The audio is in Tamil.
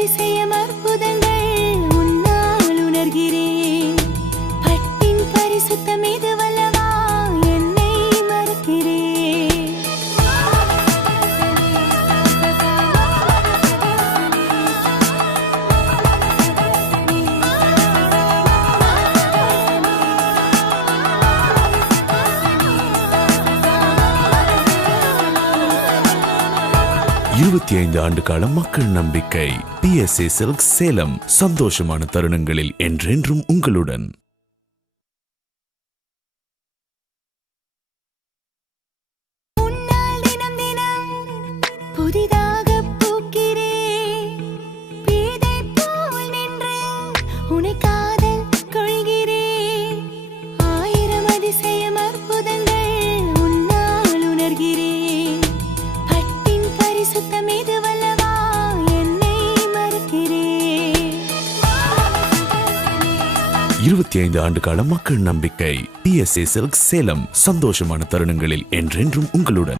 அதிசயம் அற்புதங்கள் உன்னால் உணர்கிறேன். பட்டின் பரிசுத்தம் இதுவல்லவா என்னை மறக்கிறேன். 25 ஆண்டு கால மக்கள் நம்பிக்கை. PSA silks Salem. சந்தோஷமான தருணங்களில் என்றென்றும் உங்களுடன். இருபத்தி 25 ஆண்டு கால மக்கள் நம்பிக்கை. PSA silks Salem. சந்தோஷமான தருணங்களில் என்றென்றும் உங்களுடன்.